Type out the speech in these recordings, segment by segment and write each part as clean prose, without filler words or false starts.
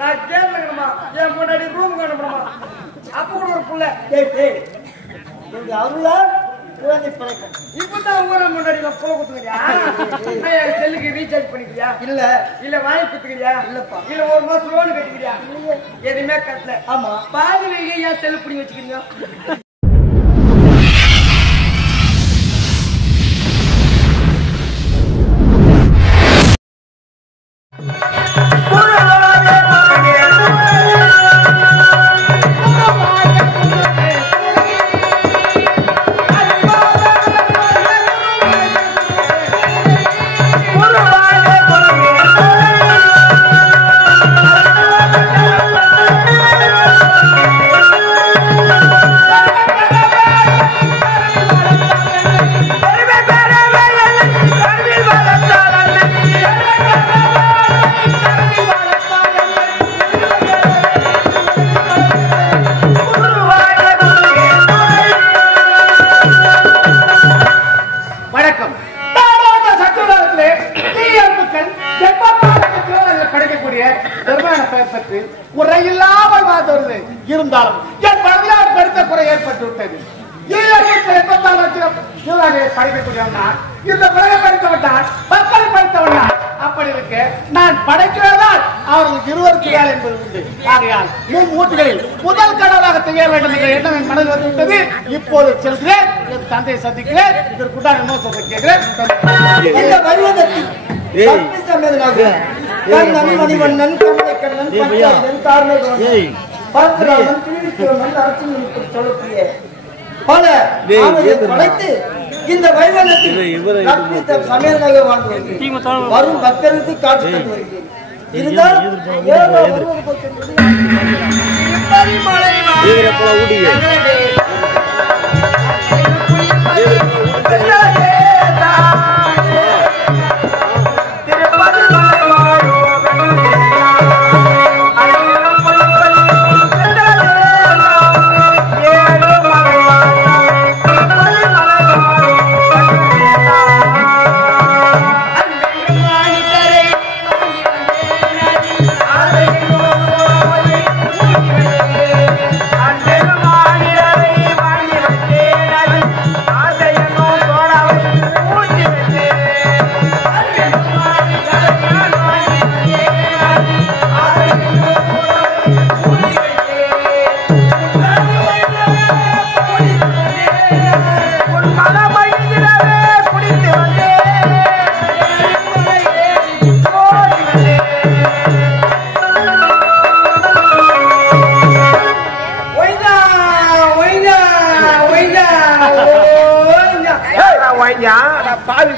நான் கேட்கணுமா என் முன்னாடி ரூம் காணணுமா அப்ப கூட ஒரு புள்ள அருளா குழந்தை பிறக்கும். இப்பதான் ஊர முன்னாடி புள்ள குத்துக்கிறியா? செல்லுக்கு ரீசார்ஜ் பண்ணிக்கிறியா? இல்ல வாங்கி குத்துக்கிறியா? இல்லப்பா. இல்ல ஒரு மாசம் லோன் கட்டிக்கிறியா? எதுவுமே கட்டல. ஆமா பாதியிலேயே ஏன் செல்லு பிடி வச்சுக்கிறீங்க? உரையில்லாமல் வாழ்ந்தது இருந்தாலும் என் வரலாறு பெருத்த குறை ஏற்பட்டு விட்டது. படிக்கக்கூடியவன் இந்த பிறகு படித்தவன் மக்கள் படித்தவன் அப்படி இருக்கு. நான் படைக்கிறதால் அவர்களுக்கு இருவருக்கு வேலை என்பது உண்டு. ஆகையால் என் மூட்டுகளில் முதல் கடவுளாக செய்ய வேண்டும் என்ற எண்ணம் என் மனதில் வந்துவிட்டது. இப்போது செல்கிறேன், என் தந்தையை சந்திக்கிறேன். இதற்குண்டான நோக்கத்தை கேட்கிறேன். இந்த வைவகத்தில் மணிவண்ணன் கமலக்கண்ணன் பஞ்சாயன் கார்மேகவன் பரசுராமன் திருவிக்கிரமன் அரசு சொல்லக்கூடிய பல படைத்து இந்த வைவகத்தில் சமையலாக வாழ்ந்து வரும் பக்தருக்கு காட்சி தந்து வருகிறேன். இருந்தால்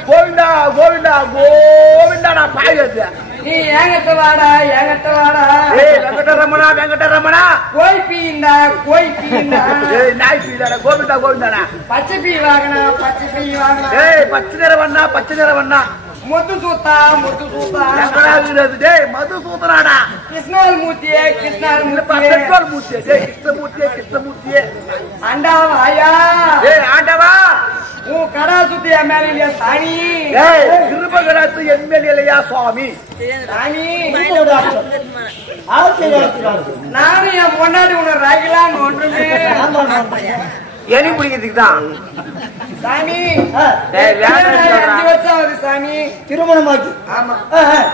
கோவிந்தா கோவிந்தா கோவிந்தா நான் பாயது. நீ ஏங்கட்ட வாடா ஏங்கட்ட வாடா. வெங்கடரமணா வெங்கடரமணா கோய் பீண்டா கோய் பீண்டா. நாய் பீடா கோவிந்தா கோவிந்தாடா. பச்சை பீ வாங்கனா பச்சை பீ வாங்கனா. பச்சை நிறவண்ணா பச்சை நிறவண்ணா. மது சூத்தா மது சூத்தா. மது சூத்தனாடா. கிருஷ்ணால் மூர்த்தியே கிருஷ்ணால் மூர்த்தியே. பெட்ரோல் மூர்த்தியே கிருஷ்ணமூர்த்தியே கிருஷ்ணமூர்த்தியே. ஆண்டவா ஆயா. ஆண்டவா உன் கடா சுத்தி எம்எல்ஏ இல்லையா சாமி? கிருபகடாத்து எம்எல்ஏ இல்லையா சுவாமி? சாமி நானும் என் பொண்டாடி உன்னை ராகிலான்னு ஒன்றுமே எலி பிடிக்கிறதுக்கு தான் சாமி. 5 வருஷம் ஆகுது சாமி திருமணமாக்கி. ஆமா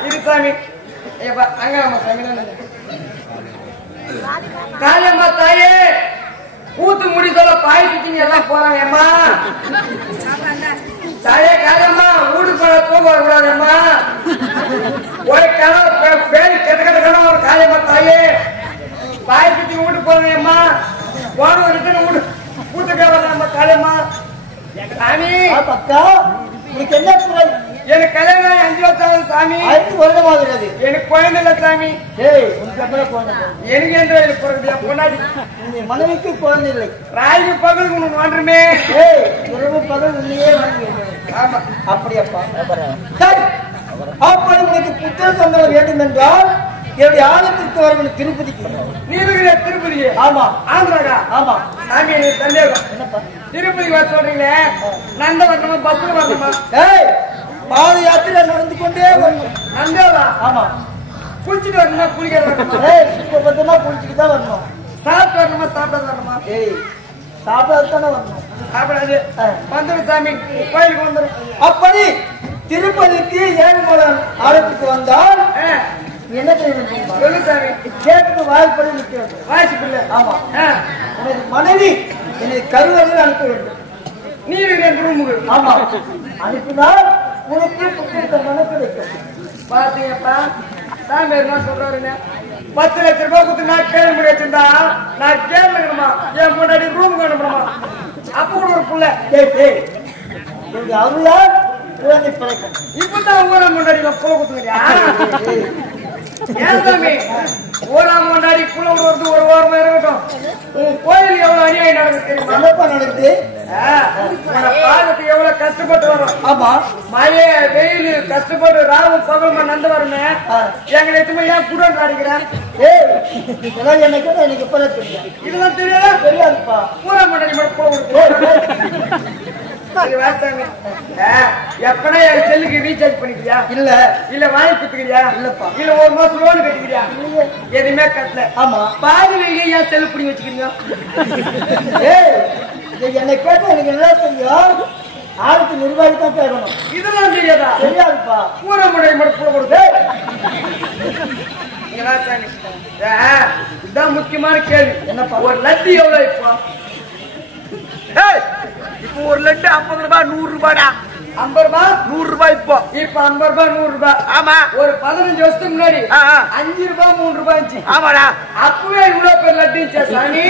இது சாமி அங்க சாமி காளியம்மா தாயே ஊத்து முடி சொல்ல பாய் சுத்திங்க எல்லாம் போறாங்க அம்மா. தாயே காளியம்மா வீடு போல தூங்க வரக்கூடாதும்மா. ஒரு கனவு பேரு கெட்ட கெட்ட கனவு ஒரு காளியம்மா தாயே பாய் சுத்தி வீட்டு போறாங்க அம்மா. போன ரிட்டர்ன் வீடு வீட்டுக்கே வர்றாங்க காளியம்மா. சாமி பக்கா உனக்கு என்ன குறை? எனக்கு கல்யாணம் 5 வருஷம் ஆகுது சாமி. 5 வருடமாகிறது. எனக்கு குழந்தை இல்ல சாமி. உனக்கு எப்படி குழந்தை? எனக்கு என்று பிறகு பொண்டாடி உன் மனைவிக்கு குழந்தை இல்லை. ராய்க்கு பகல் உனக்கு வாண்டுமே. இரவு பகல் உன்னையே வாங்கி. ஆமா அப்படியப்பா. சரி அப்படி உனக்கு புத்தகம் சொல்ல வேண்டும் என்றால் என்னுடைய ஆலயத்திற்கு வர திருப்பதிக்கு. நீலகிரி திருப்பதி? ஆமா. ஆந்திராடா? ஆமா. சாமி எனக்கு சந்தேகம். என்னப்பா திருப்பதி வர சொல்றீங்களே நந்த வரணுமா பஸ்ல வரணுமா? பாத யாத்திரை நடந்து கொண்டே வரணும். நந்தேவா? ஆமா. குளிச்சுட்டு வரணுமா குளிக்கிறது வரணுமா? இப்ப பார்த்தா குளிச்சுட்டு தான் வரணும். சாப்பிட்டு வரணுமா சாப்பிட்டு வரணுமா? சாப்பிடாது தானே வரணும். சாப்பிடாது வந்துடும் சாமி, கோயிலுக்கு வந்துடும். அப்படி திருப்பதிக்கு ஏழுமலை ஆலயத்துக்கு வந்தால் என்ன செய்யணும்? சொல்லு சாமி. கேட்டுக்கு வாய்ப்படி நிற்க வேண்டும். வாசிப்பில்லை. ஆமா, எனது மனைவி என்னை கருவறையில் அனுப்ப வேண்டும். நீர் ரெண்டு ரூமுக்கு. ஆமா, அனுப்பினால் உனக்கு புத்தகமான கிடைக்கும். பாத்தீங்கப்பா, சாமி என்ன சொல்றாருங்க? 10 லட்சம் ரூபாய் கொடுத்து நான் கேள்வி முடி வச்சிருந்தா நான் கேள்விக்கணுமா? என் முன்னாடி ரூமுக்கு அனுப்பணுமா? அப்ப கூட ஒரு புள்ள அருளால் குழந்தை பிறக்கும். இப்பதான் ஊரா முன்னாடி புள்ள கொடுத்துக்கிறியா? ஏன் சாமி ஊரா முன்னாடி புள்ள வருது? ஒரு வாரமா இருக்கட்டும். உன் கோயில் எவ்வளவு அநியாயம் நடக்குது தெரியுமா? என்னப்பா நடக்குது? பாதத்துக்கு எவ்வளவு கஷ்டப்பட்டு வரும். ஆமா, மழை வெயில் கஷ்டப்பட்டு ராவும் பகலுமா நந்து வரமே எங்களை எத்துமே ஏன் கூட அடிக்கிறேன்? இதெல்லாம் எனக்கு எனக்கு இப்ப தெரியும். இதெல்லாம் தெரியாதா? தெரியாதுப்பா. ஊரா முன்னாடி எப்பனா என் செல்லுக்கு ரீசார்ஜ் பண்ணிக்கிறியா? இல்ல இல்ல வாங்கி குத்துக்கிறியா? இல்லப்பா. இல்ல ஒரு மாசம் லோன் கட்டிக்கிறியா? எதுவுமே கட்டல. ஆமா, பாதியிலேயே ஏன் செல்லு பிடி வச்சுக்கிறீங்க? என்னை கேட்ட எனக்கு என்ன தெரியும்? ஆளுக்கு நிர்வாகி தான் கேட்கணும். இதெல்லாம் தெரியாதா? தெரியாதுப்பா. ஊரா முன்னாடி மட்டும் கொடுத்து இதுதான் முக்கியமான கேள்வி. என்னப்பா? ஒரு லட்டு எவ்வளவு இப்போ? இப்போ ஒரு லட்டு 50 ரூபாய் 100 ரூபாடா. 50 ரூபாய் 100 ரூபாய் இப்போ 50 ரூபாய் 100 ரூபாய். ஆமா, ஒரு 15 வருஷத்துக்கு முன்னாடி 5 ரூபாய் 3 ரூபாய் இருந்துச்சு. ஆமாடா. அப்பவே இவ்வளவு பேர் லட்டு சாமி.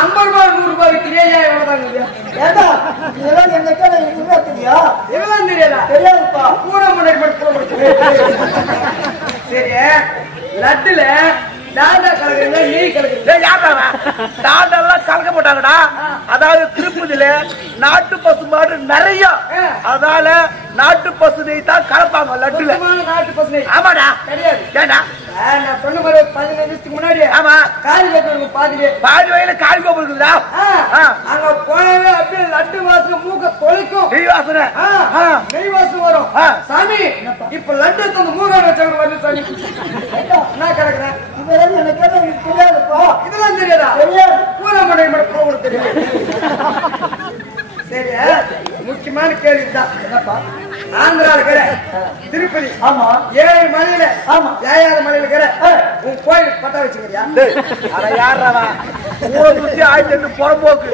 50 ரூபாய் 100 ரூபாய் விற்கிறியா? எவ்வளவுதாங்க? ஏதா இதெல்லாம் என்ன கேட்ட எனக்கு என்ன தெரியும்? இதெல்லாம் தெரியாதா? தெரியாதுப்பா. பூரா முன்னாடி மட்டும் சரி, லட்டுல டால்டா கலக்குறீங்க, நெய் கலக்குறீங்க. டால்டெல்லாம் கலக்க மாட்டாங்கடா. அதாவது திருப்பதியில நாட்டு பசு மாடு நிறைய, அதனால நாட்டு பசு நெய் தான் கலப்பாங்க லட்டுல. நாட்டு பசு ஆமாடா. கிடையாது. ஏடா நான் சொன்ன மாதிரி 15 நிமிஷத்துக்கு முன்னாடி ஆமா காலி கோபுரம் பாதிலே பாதி வயல காலி கோபுரம் இருக்குதா? அங்க போனவே அப்படியே லட்டு வாசனை மூக்க தொலைக்கும். நெய் வாசனை நெய் வாசனை வரும். சாமி இப்ப லட்டு தந்து மூக்க வச்சவங்க வந்து சாமி என்ன கிடக்குறேன்? இதெல்லாம் என்ன கேட்ட எனக்கு தெரியாதுப்பா. இதெல்லாம் தெரியாதா? தெரியாது. பூரா மடை மட்டும் கூட தெரியாது. சரி, முக்கியமான கேள்விதான். என்னப்பா? ஆந்திரா இருக்கிற திருப்பதி. ஆமா, 7 மலையில. ஆமா, 7வது மலையில இருக்கிற உன் கோயில் பட்டா வச்சுக்கிறியா? அட யாரா ஊரை சுத்தி 1008 புறம்போக்கு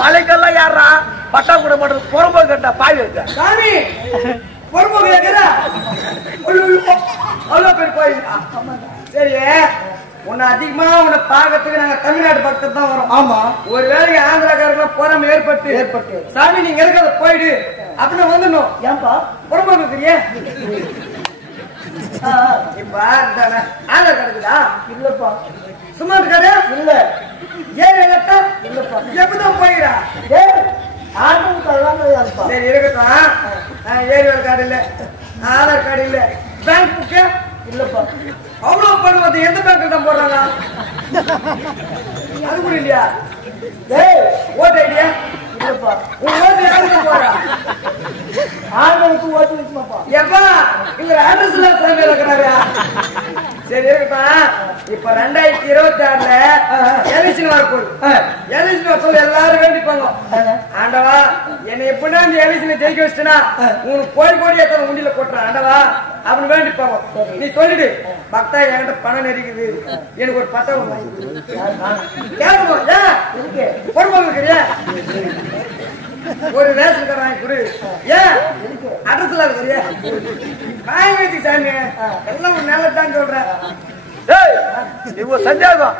மலைக்கெல்லாம் யாரா பட்டா கூட மாட்டது புறம்போக்கு கட்டா பாய் வைக்க சாமி பொறுப்போக்கு இருக்கிற அவ்வளவு பேர் கோயில். சரி, உன்னை அதிகமா உன்னை பாக்கிறதுக்கு நாங்க தமிழ்நாடு பக்கத்துல தான் வரோம். ஆமா, ஒரு வேலைக்கு ஆந்திராக்காரர்கள் போறாம ஏற்பட்டு சாமி நீங்க இருக்கிறத போயிடு அப்படின்னு வந்துடணும். ஏன்பா பொறுப்போக்கு இருக்கிறிய? இப்ப ஆதார் கார்டு இருக்குதா? இல்லப்பா. சும்மா இருக்காரு? இல்ல. ஏன் இல்லப்பா? இல்லப்பா. எப்படிதான் போயிடா? ஆதார் கார்டு கிடையாதுப்பா. சரி இருக்கட்டும். ஏரியா கார்டு இல்ல, ஆதார் கார்டு இல்ல, பேங்க் புக்கு இல்லப்பா. அவ்வளவு பணம் வந்து எந்த பேங்க்ல தான் போடுறாங்க? அது கூட இல்லையா? ஓட்டு ஐடியா இல்லப்பா. உன் ஓட்டு யாருக்கு போறா? ஆளுக்கு ஓட்டு வச்சுமாப்பா. எப்பா இங்க அட்ரஸ் எல்லாம் சாமி இருக்கிறாரு. சரி இருக்கட்டும். இப்ப 2026ல எலெக்ஷன் வரப்போகுது. எலெக்ஷன் வரப்போது எல்லாரும் வேண்டிப்பாங்க, ஆண்டவா என்னை எப்படின்னா இந்த எலெக்ஷனை ஜெயிக்க வச்சுட்டா உனக்கு கோடி எத்தனை உண்டியில கொட்டுறேன் ஆண்டவா அப்படின்னு வேண்டிப்பாங்க. நீ சொல்லிடு, பக்தா என்கிட்ட பணம் நெருக்குது, எனக்கு ஒரு பட்டம் கேட்கணும். ஏன் பொறுப்பாக இருக்கிறியா? ஒரு ரேஷன் கார்டு வாங்கி கொடு. ஏன் அட்ரஸ் எல்லாம் இருக்கிறியா? வாங்கி வச்சு சாமி எல்லாம் நல்லதான் சொல்றேன். இவங்க சந்தேகம்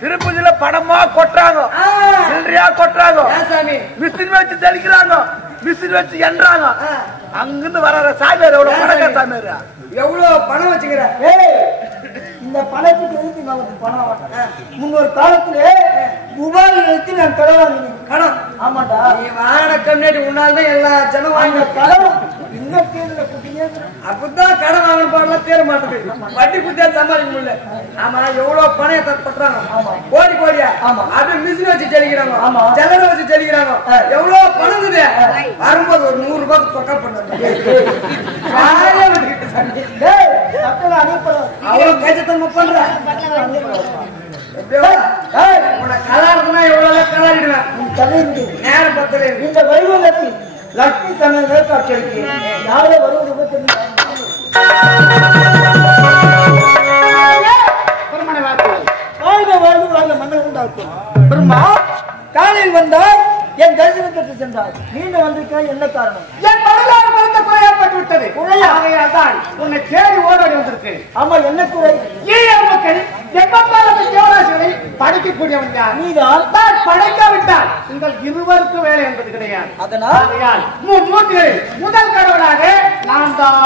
திருப்பதியில பணமா கொட்டுறாங்க, சில்லறையா கொட்டுறாங்க, மிஷின் வச்சு தெளிக்கிறாங்க, மிஷின் வச்சு எண்றாங்க. அங்கிருந்து வர சாமியார் எவ்வளவு பணக்கார சாமியார், எவ்வளவு பணம் வச்சுக்கிற? இந்த பணத்துக்கு எதுக்கு நமக்கு பணம்? முன்னொரு காலத்துல துபாய் எடுத்து நான் கடன் வாங்கினேன். கடன்? ஆமாண்டா. நீ வாங்கின கம்யூனிட்டி உன்னால்தான் எல்லா ஜனம் வாங்கின கடன் இன்னும் தேர்தல குட்டியே. அப்படிதான் கடன் வாங்கின பாடலாம் தேர மாட்டேது, வட்டி குத்தியா சமாளிக்க முடியல. ஆமா எவ்வளவு பணம் தட்டுறாங்க, கோடி கோடியா. அது மிஷின் வச்சு ஜெலிக்கிறாங்க, ஜல்லடை வச்சு ஜெலிக்கிறாங்க. எவ்வளவு பணம் இருக்குது? வரும்போது ஒரு 100 ரூபாய்க்கு சொக்கா பண்ணுவாங்க. சட்டல அனுப்பணும். அவ்வளவு பேச்சத்தன்மை பண்ற உன கலாருக்குன்னா எவ்வளவு கலாரிடுவேன் நேரம் பத்தல. இந்த வைபவத்தில் லட்சுமி கண்ணன் காட்சி இருக்கு. யாரோ வருவது தெரியும். வாழ்க வாழ்க வாழ்க மன்னர் உண்டாக்கும். பிரம்மா காலையில் வந்தால் என் தரிசனத்திற்கு சென்றார். மீண்டும் வந்திருக்க என்ன காரணம்? என் வரலாறு மறந்த குறை ஏற்பட்டு விட்டது. குறையாகையால்தான் உன்னை தேடி ஓடோடி வந்திருக்கு. ஆமா, என்ன குறை? மக்கள் எப்பாலும் தேவராசிகளை படைக்கக்கூடியவன் யார்? நீதான். தான் படைக்காவிட்டால் உங்கள் இருவருக்கும் வேலை என்பது கிடையாது. அதனால் மூன்றில் முதல் கடவுளாக நான் தான்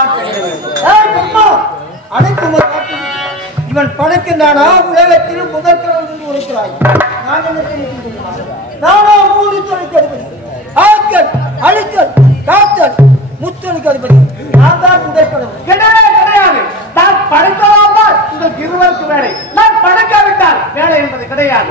அனைத்து இவன் படைக்கின்றானா உலகத்தில் முதல் கடவுள் உரைக்கிறாய். நான் என்ன தெரிவிக்கின்றேன்? நானோ மூன்று தொழிலுக்கு அதிபதி. ஆக்கல், அழித்தல், காத்தல், முத்தொழிலுக்கு அதிபதி. நான் தான் முதல் கடவுள். கிடையாது. தான் படைத்தவால் உங்களுக்கு இருவருக்கு வேலை. நான் படைக்காவிட்டால் வேலை என்பது கிடையாது.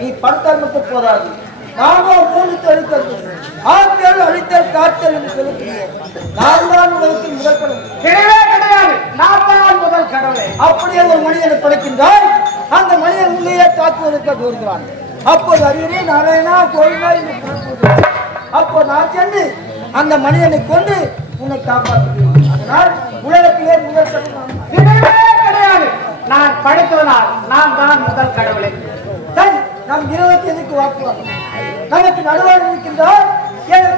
நீ படுத்தால் மட்டும் போதாது. நானும் மூணு தொழில் ஆற்றல் அழித்தல் காத்தல் என்று சொல்லக்கூடிய நான் தான் உலகத்தில் முதல் கடவுள். கிடையாது. நான் தான் முதல் கடவுளை. அப்படியே ஒரு மனிதனை படைக்கின்றால் அந்த மனிதன் உள்ளேயே தாக்குவதற்கு வருகிறான். அப்போது அறிவுரை நாராயணா கோயிலா என்று அப்போ நான் சென்று அந்த மனிதனை கொண்டு உன்னை காப்பாற்றுகிறேன். அதனால் உலகத்திலே முதல் கடவுள் கிடையாது. நான் படைத்தவனால் நான் தான் முதல் கடவுளை. சரி, நாம் 25க்கு வாக்குவாங்க. நமக்கு நடுவாக இருக்கின்றால்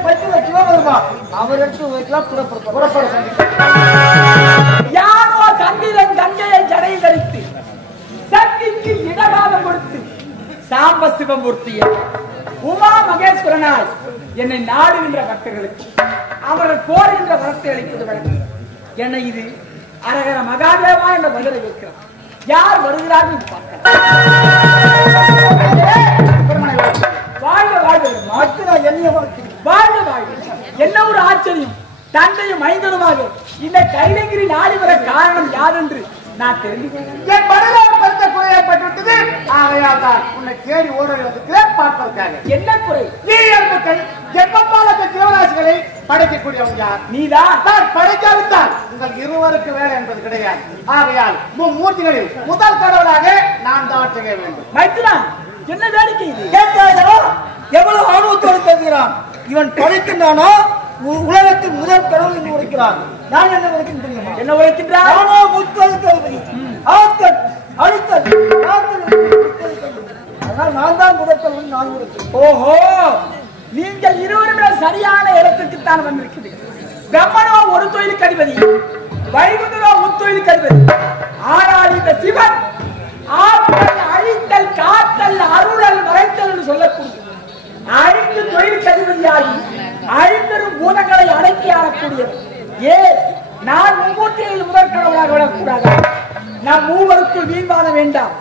10 லட்சம் வருமா? அவருக்கு புறப்பட யாரோ சந்திரன் கங்கையை ஜடையில் தரித்து சக்திக்கு இடகாலம் கொடுத்து சாம்ப சிவமூர்த்தியை உமா மகேஸ்வரனாய் என்னை நாடுகின்ற பக்தர்களுக்கு அவர்கள் கோருகின்ற வரத்தை அளிப்பது வழக்கம். என்னை இது அரகர மகாதேவா என்ற பதிலை வைக்கிறார். யார் வருகிறார்கள் வாழ்க வாழ்க வாழ்க வாழ்க. என்ன ஒரு ஆச்சரியம்! தந்தையும் மைந்தனுமாக இந்த கைலங்கிரி நாடி வர காரணம் யாரென்று நான் தெரிந்து என் வரலாறு மறந்த குறை ஏற்பட்டுவிட்டது. ஆகையால் தான் உன்னை தேடி ஓடோடி வந்து பார்ப்பதற்காக. என்ன குறை? மக்கள் ஜென்மபாலக ஜீவராசிகளை படைக்கக்கூடியவன் யார்? நீதான். தான் படைக்காவிட்டால் உங்கள் இருவருக்கு வேலை என்பது கிடையாது. ஆகையால் மூர்த்திகளில் முதல் கடவுளாக நான் தான் செய்ய வேண்டும். மைத்ரா, என்ன வேடிக்கை இது? கேட்காதோ? எவ்வளவு ஆர்வத்தோடு பேசுகிறான். இவன் படைக்கின்றானோ உலகத்தின் முதல் கடவுள் என்று உரைக்கிறான். நான் என்ன உரைக்கின்ற தெரியுமா? என்ன உரைக்கின்றான்? நானோ முத்தொழிலுக்கு அதிபதி. ஆக்கல், அழித்தல், காத்தல். அதனால் நான் தான் முதல் கடவுள். நான் உரைக்கிறேன். ஓஹோ, நீங்கள் இருவருமே சரியான இடத்துக்கு தான் வந்திருக்கிறீர்கள். பிரம்மனோ ஒரு தொழிலுக்கு அதிபதி, வைகுந்தனோ முத்தொழிலுக்கு அதிபதி. ஆனால் இந்த சிவன் ஆற்றல், அழித்தல், காத்தல், அருளல், மறைத்தல் என்று சொல்லக்கூடிய 5 தொழிலுக்கு அதிபதியாகி 5 பூதங்களை அடக்கி ஆளக்கூடியவர். ஏன் நான் மும்மூர்த்திகளில் முதல் கடவுளாக விடக்கூடாது? நம் மூவருக்குள் வீண்வாத வேண்டாம்.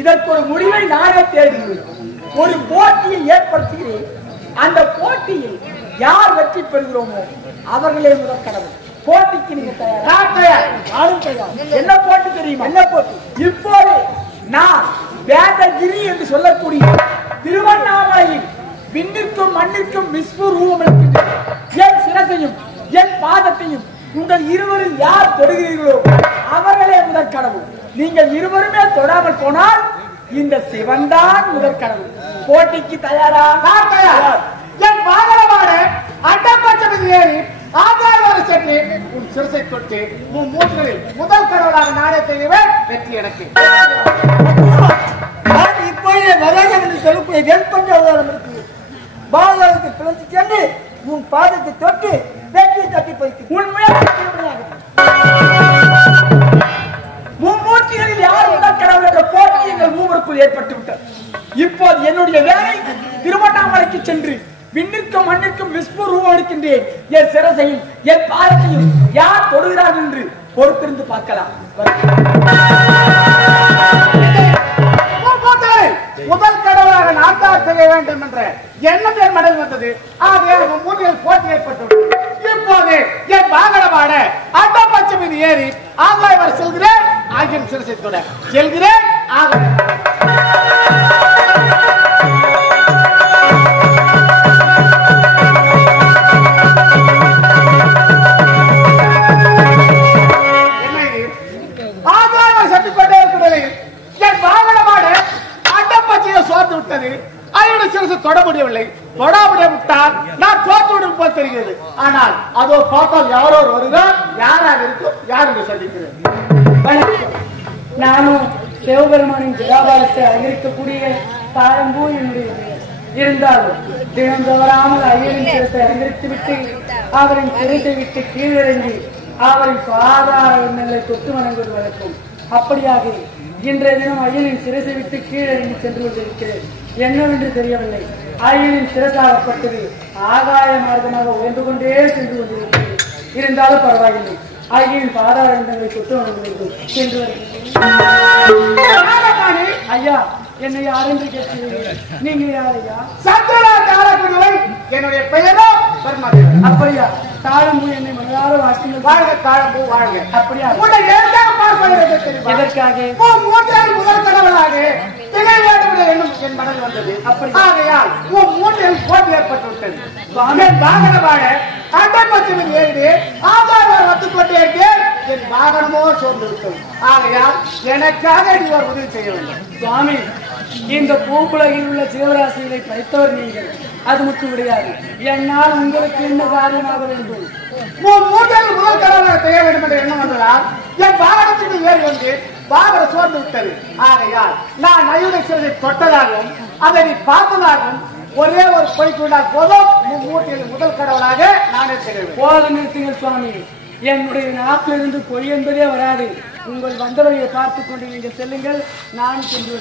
இதற்கு ஒரு முடிவை நானே தேடுகிறேன். ஒரு போட்டியை ஏற்படுத்துகிறேன். அந்த போட்டியில் யார் வெற்றி பெறுகிறோமோ அவர்களே முதல் கடவுள். போட்டிக்கு நீங்க தயார்? நானும் தயார். என்ன போட்டி தெரியுமா? என்ன போட்டி? இப்போது நான் வேதகிரி என்று சொல்லக்கூடிய திருவண்ணாமலையில் விண்ணிற்கும் மண்ணிற்கும் விஸ்வரூபம் இருக்கின்ற என் சிரசையும் என் பாதத்தையும் உங்கள் இருவரில் யார் தொடுகிறீர்களோ அவர்களே முதல் கடவுள். நீங்கள் இருவருமே தொடாமல் போனால் இந்த சிவன் தான் முதல் கடவுள். போட்டிக்கு தயாரா? நான் தயார். என் வாகனமான அட்டப்பச்சபதி ஏறி ஆதாரம் சென்று உன் சிரசை தொட்டு உன் மூர்த்திகளில் முதல் கடவுளாக நானே செய்வேன். வெற்றி எனக்கு. இப்போதே வராகம் என்று சொல்லக்கூடிய வெண்பஞ்ச அவதாரம் இருக்கு. பாலாவுக்கு பிளந்து சென்று உன் பாதத்தை தொட்டு வெற்றி தட்டி போய்க்கு மும்மூர்த்திகளில் யார் முதல் கடவுள் என்ற போட்டி எங்கள் மூவருக்குள் ஏற்பட்டு விட்டது. இப்போது என்னுடைய வேலை திருவண்ணாமலைக்கு சென்று விண்ணிற்கும் மண்ணிற்கும் விஸ்வரூபம் எடுக்கின்றேன். என் சிரசையும் என் பாதத்தையும் யார் தொடுகிறார்கள் என்று பொறுத்திருந்து பார்க்கலாம். முதல் கடவுளாக நான் தான் செய்ய வேண்டும் என்ற எண்ணம் என் மனதில் வந்தது. மூன்றில் போட்டி ஏற்பட்டுள்ளது. இப்போது என் வாகனமான அட்டப்பச்சை மீது ஏறி செல்கிறேன். ஆகாயம் சட்டிக்கொண்டே இருக்கிறது. என் வாகனமாடு அட்டப்பச்சையை சோர்ந்து விட்டது. அதோட சிறுசு தொட முடியவில்லை. தொடாமலே விட்டால் நான் தோற்று விடும் போல் தெரிகிறது. ஆனால் அதோ பார்த்தால் யாரோ வருகிறார். யாராக இருக்கும்? யார் என்று சந்திக்கிறேன். நானும் சிவபெருமானின் வியாபாரத்தை அலங்கரிக்கக்கூடிய தாழம்பூ என்னுடைய இருந்தாலும் தினம் தவறாமல் ஐயரின் சிரத்தை அலங்கரித்து விட்டு அவரின் சிரத்தை விட்டு கீழிறங்கி அவரின் பாதார எண்ணங்களை தொட்டு வணங்குவது வழக்கம். அப்படியாக இன்றைய தினம் ஐயனின் சிரசை விட்டு கீழிறங்கி சென்று கொண்டிருக்கிறேன். என்னவென்று தெரியவில்லை. ஐயனின் சிரசாகப்பட்டது ஆகாய மார்க்கமாக உயர்ந்து கொண்டே சென்று கொண்டிருக்கிறது. இருந்தாலும் பரவாயில்லை. ஐயனின் பாதார எண்ணங்களை தொட்டு வணங்க வேண்டும் சென்று ஐயா என்னை யாரென்று கேட்கிறீர்கள்? நீங்க யாரையா? சந்திரா தாளகுருவை. என்னுடைய பெயரோ பரமாத்மா. அப்படியா? தாழம்பூ என்னை மனதார வாசிங்கள். வாழ்க தாழம்பூ வாழ்க. அப்படியா? உன்னை ஏற்காக பார்ப்பது தெரியுமா? எதற்காக? மூன்றாவது முதல் கடவுளாக திகழ வேண்டும் என்னும் என் மனதில் வந்தது. அப்படி ஆகையால் மூன்றில் போட்டி ஏற்பட்டு விட்டது. என் வாகனமாக அண்டப்பச்சமில் ஏறி ஆதாரம் வந்து கொண்டே என் வாகனமோ சோர்ந்து விட்டது. ஆகையால் எனக்காக நீ ஒரு உதவி செய்ய வேண்டும். சுவாமி, இந்த பூவுலகில் உள்ள ஜீவராசிகளை படைத்தவர் நீங்கள். அது மட்டும் கிடையாது. என்னால் உங்களுக்கு என்ன காரியமாக வேண்டும்? மூன்றில் முதல் கடவுளாக செய்ய வேண்டும் என்ற எண்ணம் வந்ததால் என் வாகனத்துக்கு ஏறி வந்து வாகனம் சோர்ந்து விட்டது. ஆகையால் நான் நயுடைய சிறதை தொட்டதாகவும் அதை நீ பார்த்ததாகவும் ஒரே ஒரு பொய்க்குண்டால் போதும் மூட்டியில் முதல் கடவுளாக நானே செய்வேன். போத நிறுத்துங்கள் சுவாமி. என்னுடைய நாட்டிலிருந்து பொய் என்பதே வராது. உங்கள் வந்தவரையை பார்த்துக் கொண்டு நீங்கள் செல்லுங்கள். நான் சென்று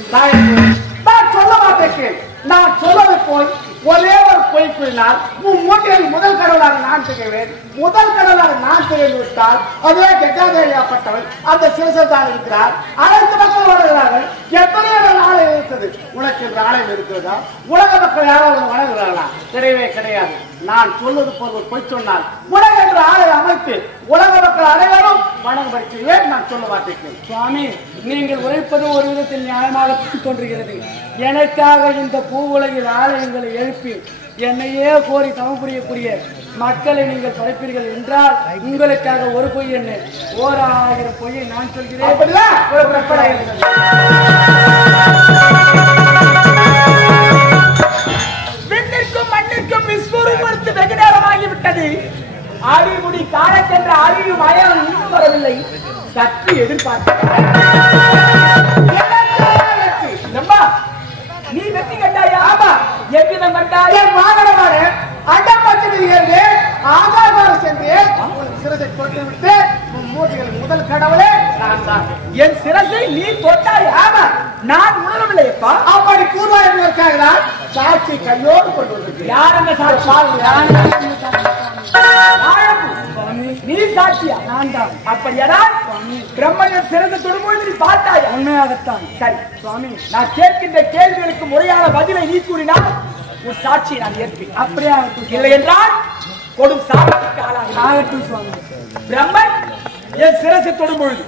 நான் சொல்ல மாட்டேன். நான் சொல்வதை போய் ஒரே ஒரு பொய் கூறினால் மூட்டையில் முதல் கடவுளாக நான் திகழ்வேன். முதல் கடவுளாக நான் திகழ்ந்து விட்டால் அதே கெட்டாதேவியாப்பட்டவள் அந்த சிறுசல் தான் இருக்கிறார். அனைத்து மக்கள் வருகிறார்கள். எத்தனையோ ஆலயம் இருக்கிறது. உனக்கு இந்த ஆலயம் இருக்கிறதா? உலக மக்கள் யாராவது வணங்குகிறார்களா? கிடையவே கிடையாது. நான் சொல்வது போது பொய் சொன்னால் உலக என்ற ஆலயம் அமைத்து உலக மக்கள் அனைவரும் வணங்கும்படியே நான் சொல்ல மாட்டேன். சுவாமி, நீங்கள் உரைப்பது ஒரு விதத்தில் நியாயமாக தோன்றுகிறது. எனக்காக இந்த பூவுலகில் ஆலயங்களை எழுப்பி என்னையே கோரி தவம் புரியக்கூடிய மக்களை நீங்கள் படைப்பீர்கள் என்றால் உங்களுக்காக ஒரு பொய் என்ன 1000 பொய்யை நான் சொல்கிறேன். விண்ணிற்கும் மண்ணிற்கும் விஸ்வரூபத்து வெகு நேரமாகிவிட்டது. ஆடிமுடி காலக்கென்ற ஆடியும் அயனும் இன்னும் வரவில்லை. சற்று எதிர்பார்க்க நீ வெற்றி கண்டாயா? ஆமா. எவ்விதம் கண்டாய்? என் வாகனமான அண்டப்பச்சமில் ஏறி ஆகாரம் சென்று சிரசை தொட்டு விட்டு மூட்டிகள் முதல் கடவுளே நான் தான். என் சிரசை நீ தொட்டாய்? ஆமா. நான் உணரவில்லைப்பா. அப்படி கூறுவா என்பதற்காக தான் சாட்சி கையோடு கொண்டு வந்திருக்கிறேன். யார் அந்த சாட்சி? நீ சாட்சியா? நான் தான். அப்படியானால் பிரம்மன் சிறந்த தொடுமொழி நீ பார்த்தாய்? உண்மையாகத்தான். சரி சுவாமி, நான் கேட்கின்ற கேள்விகளுக்கு முறையான பதிலை நீ கூறினால் ஒரு சாட்சியை நான் ஏற்பேன். அப்படியா? இல்லை என்றால் கொடும் சாட்சிக்கு ஆளாகட்டும். சுவாமி, பிரம்மன் என் சிரசை தொடும்பொழுது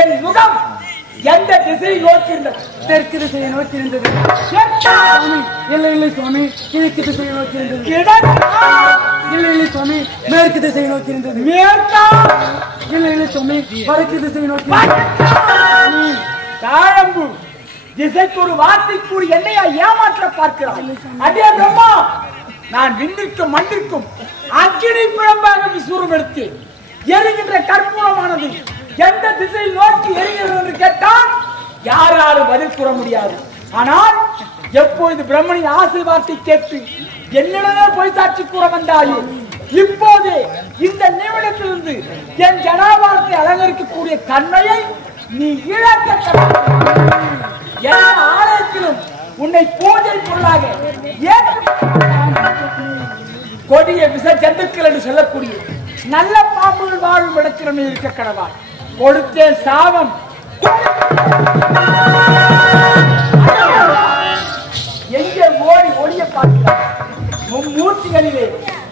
என் முகம் எந்த திசையை நோக்கி இருந்தது? தெற்கு திசையை நோக்கி இருந்தது. இல்லை இல்லை சுவாமி, கிழக்கு திசையை நோக்கி இருந்தது. இல்லை இல்லை சுவாமி, மேற்கு திசையை நோக்கி இருந்தது. மேற்கா? இல்லை இல்லை சுவாமி, வடக்கு திசையை நோக்கி. தாழம்பு திசைக்கு ஒரு வார்த்தை கூறி என்னையா ஏமாற்ற பார்க்கிறான்? அதே பிரம்மா, நான் விண்ணிற்கும் மண்ணிற்கும் அக்கினி பிழம்பாக விசுவரம் எடுத்து எரிகின்ற கற்பூரமானது எந்த திசையில் நோக்கி எரிகிறது என்று கேட்டால் யாராலும் பதில் கூற முடியாது. ஆனால் எப்பொழுது பிரம்மனின் ஆசீர்வாதத்தை கேட்டு என்னிடமே போய் சாட்சி கூற வந்தாயோ, இப்போது இந்த நிமிடத்திலிருந்து என் ஜனாபாரத்தை அலங்கரிக்கக்கூடிய தன்மையை நீ இழக்க ஆலயத்திலும் உன்னை பூஜை பொருளாக கொடிய விச ஜந்துக்கள் என்று சொல்லக்கூடிய நல்ல பாம்புகள் வாழும் இடத்திலுமே இருக்க கடவா. கொடுத்த சாபம் எங்கே ஓடி ஒளிய பார்க்கிறார்? மும்மூர்த்திகளிலே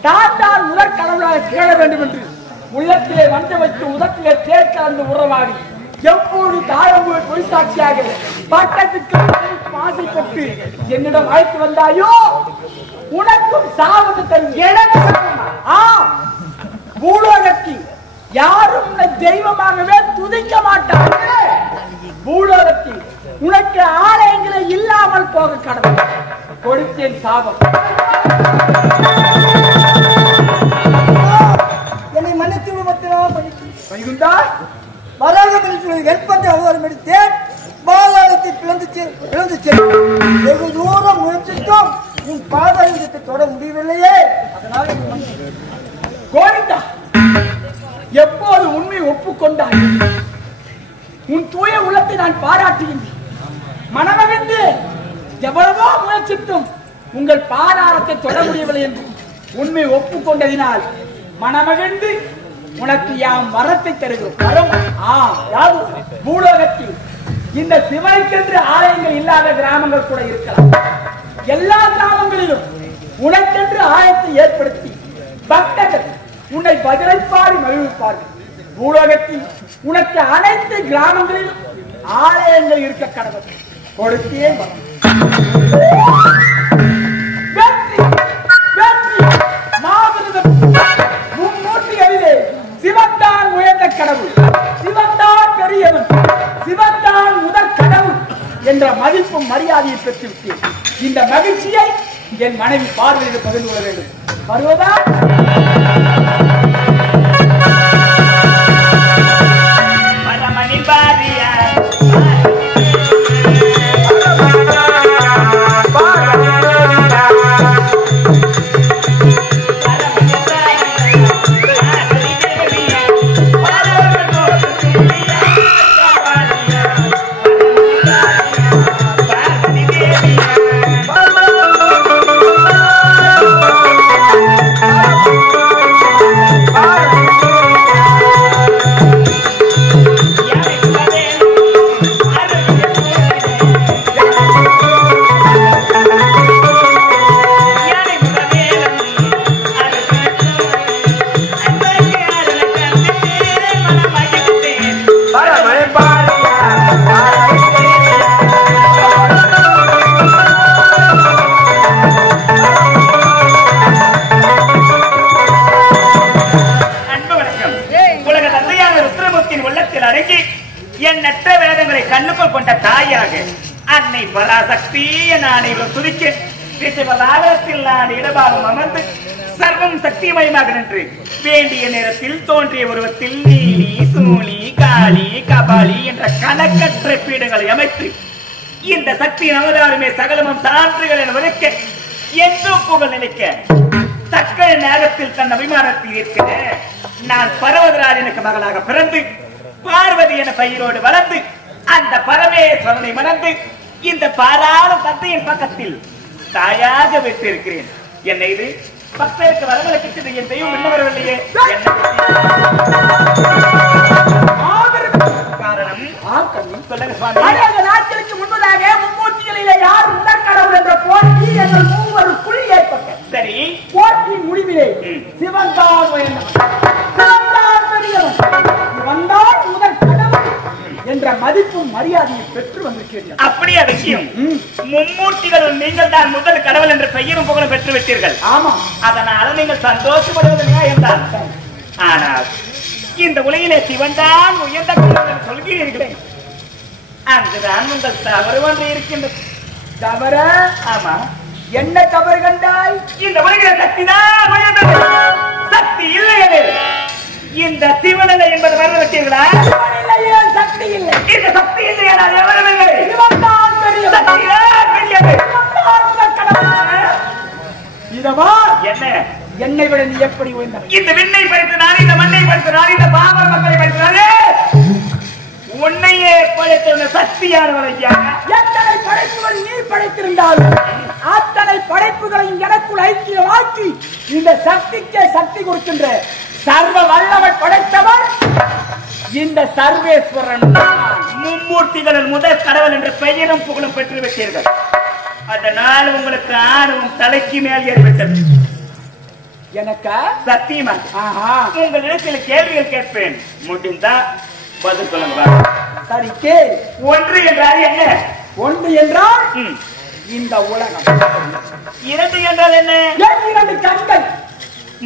தாத்தார் முதற் கடவுளாக கேள வேண்டும் என்று உள்ளத்திலே வந்து வைத்து உதத்திலே தேர் கலந்து உறவாடி எப்போது தாயம்பூர் பொய் சாட்சியாக பட்டத்துக்கு ஆசைப்பட்டு என்னிடம் அழைத்து வந்தாயோ உனக்கும் சாபத்தை தரும். எனக்கு பூலோகத்தில் யாரும் உன்னை தெய்வமாகவே துதிக்க மாட்டார்கள். பூலோகத்தில் உனக்கு ஆலயங்களை இல்லாமல் போக கடவுள் கொடுத்தேன் சாபம். என்னை மன்னித்து வைகுண்டா வராகத்தில் வெப்பத்தை அவதாரம் எடுத்தேன். பாதாளத்தை பிளந்து வெகு தூரம் முயற்சித்தோம். உன் பாதாளத்தை தொட முடியவில்லையே. அதனால் கோவிந்தா எப்போது உண்மை ஒப்புக்கொண்டாய் உன் தூய உள்ளத்தை நான் பாராட்டுகின்றேன். மனமகிழ்ந்து எவ்வளவோ முயற்சித்தும் உங்கள் பாதாளத்தை தொட முடியவில்லை என்று உண்மை ஒப்புக்கொண்டதினால் மனமகிழ்ந்து உனக்கு யாம் வரத்தை தருகிறோம். வரம் யாரு பூலோகத்தில் இந்த சிவனுக்கென்று ஆலயங்கள் இல்லாத கிராமங்கள் கூட இருக்கலாம். எல்லா கிராமங்களிலும் உனக்கென்று ஆலயத்தை ஏற்படுத்தி பக்தர்கள் உன்னை பதிலைப்பாடி மகிழ்விப்பார்கள். பூலோகத்தில் உனக்கு அனைத்து கிராமங்களிலும் ஆலயங்கள் இருக்க கடவுள் கொடுத்தே வரும். வெற்றி வெற்றி மாபெரும் மும்மூர்த்திகளிலே சிவன்தான் உயர்ந்த கடவுள், சிவன்தான் பெரியவன், சிவன்தான் முதல் கடவுள் என்ற மதிப்பும் மரியாதையை பெற்றுவிட்டேன். இந்த மகிழ்ச்சியை என் மனைவி பார்வையில் பகிர்ந்து கொள்ள வேண்டும். வருவதா மணி பாரியா எண்ணற்ற வேதங்களை கண்ணுக்குள் கொண்ட தாயாக அன்னை பராசக்தி நான் இவர் துதிக்கத்தில் நான் இடபாகம் அமர்ந்து சர்வம் சக்திமயமாக நின்று வேண்டிய நேரத்தில் தோன்றிய உருவத்தில் நீலி சூலி காளி கபாலி என்ற கணக்கற்ற பீடங்களை அமைத்து இந்த சக்தியின் அவதாரமே சகலமும் சான்றுகள் என உரைக்க என்றும் புகழ் நினைக்க தக்க நேரத்தில் தன் அபிமானத்தில் இருக்கிற நான் பர்வதராஜனுக்கு மகளாக பிறந்து பார்வதி என பெயரோடு வளர்ந்து அந்த பரமேஸ்வரனை மணந்து இந்த பாராள தந்தையின் பக்கத்தில் தாயாக விட்டிருக்கிறேன். என்னை இது பக்தருக்கு வரங்களை கிட்டது என் தெய்வம் என்ன வரவில்லையே. காரணம் சொல்லுங்க சுவாமி. நாட்களுக்கு முன்பதாக மும்மூர்த்திகளிலே யார் முதல் கடவுள் என்ற போட்டி எங்கள் மூவர் குழி ஏற்பட்டது. சரி, போட்டியின் முடிவிலே சிவன் தான் வந்தால் முதல் கடவுள் என்ற மதிப்பும் மரியாதையை பெற்று வந்திருக்கிறீர்கள். அப்படியே விஷயம். மும்மூர்த்திகள் நீங்கள் தான் முதல் கடவுள் என்ற பெயரும் புகழும் பெற்று விட்டீர்கள். ஆமா, அதனால நீங்கள் சந்தோஷப்படுவதில்லையா என்றால், ஆனால் இந்த உலகிலே சிவன் தான் உயர்ந்த கடவுள் என்று சொல்கிறீர்களே, அங்குதான் உங்கள் தவறு ஒன்று இருக்கின்றது. தவற? ஆமா. என்ன தவறு கண்டாய்? இந்த உலகிலே சக்தி தான் உயர்ந்தது. சக்தி இல்லையே இந்த சிவனலை என்பது மறந்து விட்டீர்களா? சக்தி இல்லை. இந்த சக்தி இல்லையா? நான் எவரவில்லை. என்ன என்னை விட நீ எப்படி உயர்ந்தவன்? இந்த விண்ணை படைத்தனாலே, இந்த மண்ணை படைத்தனாலே, இந்த பாமர மக்களை படைத்தனாலே உன்னையே படைத்த சக்தியானவன் ஐயா. எத்தனை படைப்புகள் நீ படைத்திருந்தாலும் அத்தனை படைப்புகளையும் எனக்குள் ஐக்கியமாக்கி இந்த சக்திக்கே சக்தி கொடுக்கின்ற சர்வ வல்லமை படைத்தவன் இந்த சர்வேஸ்வரன். மும்மூர்த்திகளின் முதல் கடவுள் என்ற பெயரும் புகழும் பெற்று விட்டீர்கள். அதனால் உங்களுக்கு ஆணவம் தலைக்கு மேல் ஏற்பட்டது. எனக்கு சத்தியமா உங்களிடம் சில கேள்விகள் கேட்பேன், முடிந்தா பதில் சொல்லுங்க. சரி கே. ஒன்று என்றால் என்ன? ஒன்று என்றால் இந்த உலகம். இரண்டு என்றால் என்ன? இரண்டு கண்கள்.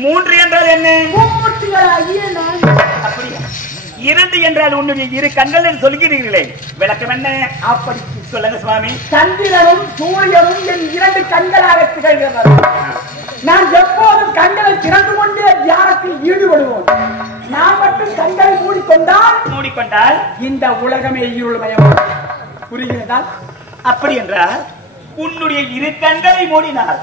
மூன்று என்றால் என்ன? மும்மூர்த்திகளாகிய நான். அப்படியா? இரண்டு என்றால் உன்னுடைய இரு கண்கள் என்று சொல்கிறீர்களே, விளக்கம் என்ன? அப்படி சொல்லுங்க சுவாமி. சந்திரனும் சூரியனும் என் இரண்டு கண்களாக திகழ்கிறவர். நான் எப்போதும் கண்களை திறந்து கொண்டே தியானத்தில் ஈடுபடுவோம். நான் மட்டும் கண்களை மூடிக்கொண்டால் இந்த உலகமே இருள்மயம். புரிகிறதா? அப்படி என்றால் உன்னுடைய இரு கண்களை மூடினால்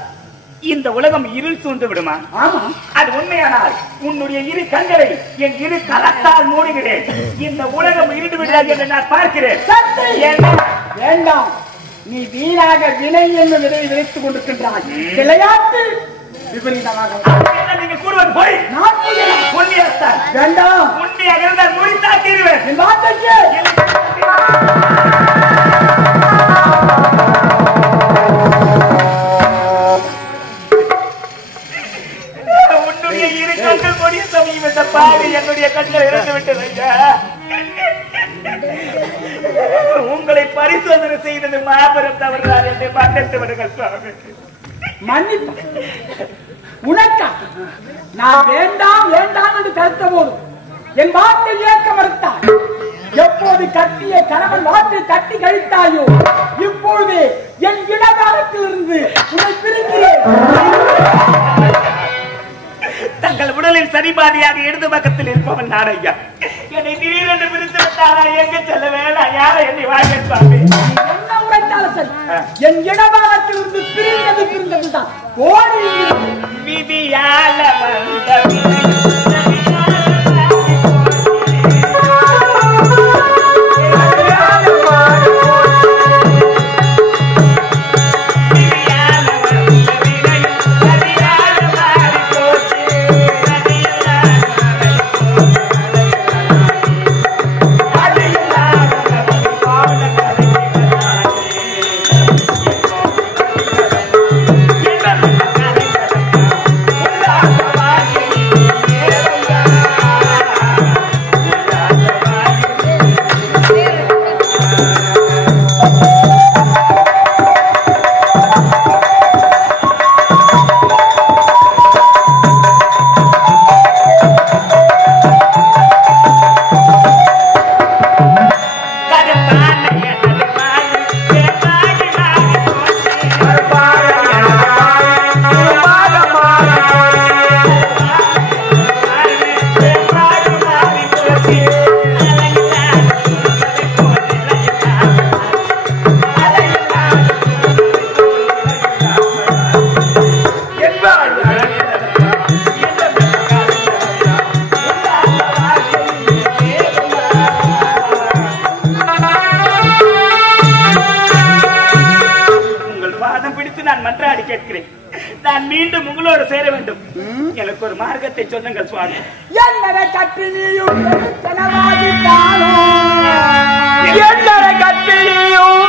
இந்த உலகம் இருள் சூழ்ந்து விடுமா? ஆமா. அது உண்மையானால் உன்னுடைய இரு கண்களை என் இரு கரத்தால் மூடுகிறேன். இந்த உலகம் இருண்டு விடாது என்று நான் பார்க்கிறேன். வேண்டாம், நீ வீணாக வினை என்னும் விதை விதைத்துக் கொண்டிருக்கின்றாய். விளையாட்டு விபரீதமாக. நீங்க கூறுவது போய் நான் உண்மையாத்தான். வேண்டாம், உண்மையாக இருந்தால் முடித்தான் தீருவேன். என் வார்த்தைக்கு உன்னுடைய இரு கண்கள் மூடிய சமயம் இந்த பாவி என்னுடைய கண்கள் இறந்து விட்டது. உங்களை பரிசோதனை செய்தது மாபெரும் தவறுதான் என்று மன்னித்து விடுங்கள் சுவாமி. மன்னிப்பு உனக்கா? நான் வேண்டாம் வேண்டாம் என்று கருத்த போது என் வார்த்தை ஏற்க மறுத்தாய். எப்போது கட்டிய கணவன் வார்த்தை தட்டி கழித்தாயோ, இப்பொழுது என் இடகாலத்திலிருந்து உன்னை பிரிக்கிறேன். தங்கள் உடலில் சரிபாதியாக இடது பக்கத்தில் இருப்பவன் நான் ஐயா. என்னை திடீரென்று பிரித்து விட்டாரா? எங்க செல்ல வேண்டாம், யாரை என்னை வாழ்க்கை என்ன உரைத்தாலும் சரி, என் இடபாகத்திலிருந்து பிரிந்ததுதான் ஓடி விதியால வந்த நான் மீண்டும் உங்களோடு சேர வேண்டும். எனக்கு ஒரு மார்க்கத்தை சொல்லுங்கள் சுவாமி. என்னை கட்டினியும் எழுத்தரவாதித்தானோ, என்னை கட்டினியும்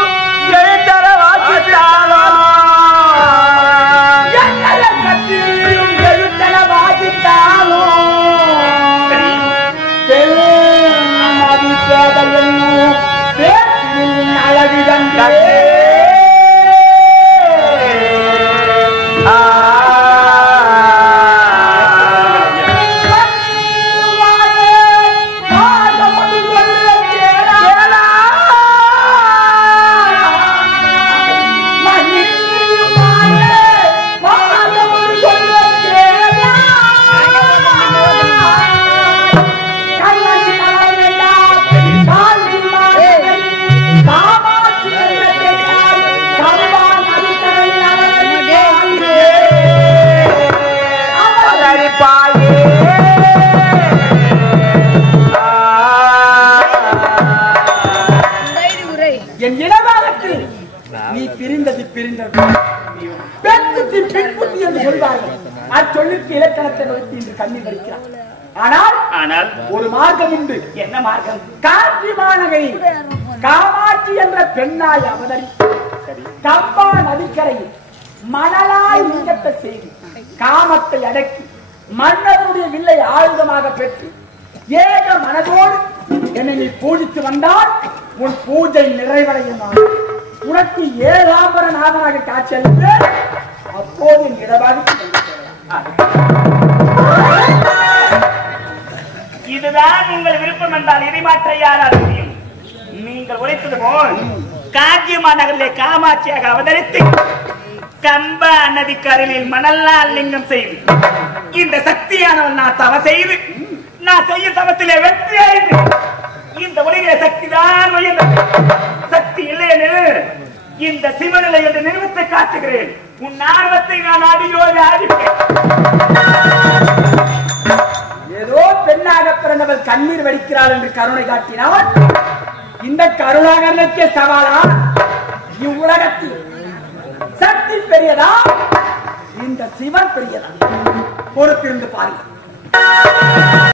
எழுத்தரவாதித்தானோ, என்னை கட்டினியும் எழுத்தரவாதித்தானோ, அழகிதன் என் இடபாகத்தில் நீ பிரிந்தது பெண்புத்தி பின்புத்தி என்று சொல்வார்கள். அச்சொல்லுக்கு இலக்கணத்தை வைத்து இன்று கண்ணீர் வடிக்கிறார். ஆனால் ஒரு மார்க்கம் உண்டு. என்ன மார்க்கம்? காஞ்சி மாநகரில் காமாட்சி என்ற பெண்ணாய் அவதரித்து கம்பா நதிக்கரையில் மணலாய் லிங்கத்தை செய்து காமத்தை அடக்கி மன்னருடைய வில்லை ஆயுதமாக பெற்று ஏக மனதோடு என்னை நீ பூஜித்து வந்தால் உன் பூஜை நிறைவடையும் நாள் உனக்கு ஏழாம்பர நாதனாக காட்சி அளித்து அப்போது என் இடபாகி இதுதான் உங்கள் விருப்பம் என்றால் இதை மாற்ற யாரால் முடியும்? நீங்கள் உரைத்தது போல் காஞ்சி மாநகரிலே காமாட்சியாக அவதரித்து கம்பா நதிக்கரையில் மணல்லால் லிங்கம் செய்து இந்த சக்தியானவன் நான் தவ செய்து நான் செய்ய தவத்திலே வெற்றி அடைந்து இந்த உலகிலே சக்தி தான் உயர்ந்தது. சக்தி இல்லையெனில் இந்த சிவநிலை என்று நிறுவத்தை காட்டுகிறேன். உன் ஆர்வத்தை நான் அடியோடு ஆடிப்பேன். ஏதோ பெண்ணாக பிறந்தவள் கண்ணீர் வடிக்கிறாள் என்று கருணை காட்டினாள். இந்த கருணாகரனுக்கே சவாலா? இவ்வுலகத்தில் சக்தி பெரியதா, இந்த சிவன் பெரியதா? பொறுத்திருந்து பாருங்கள்.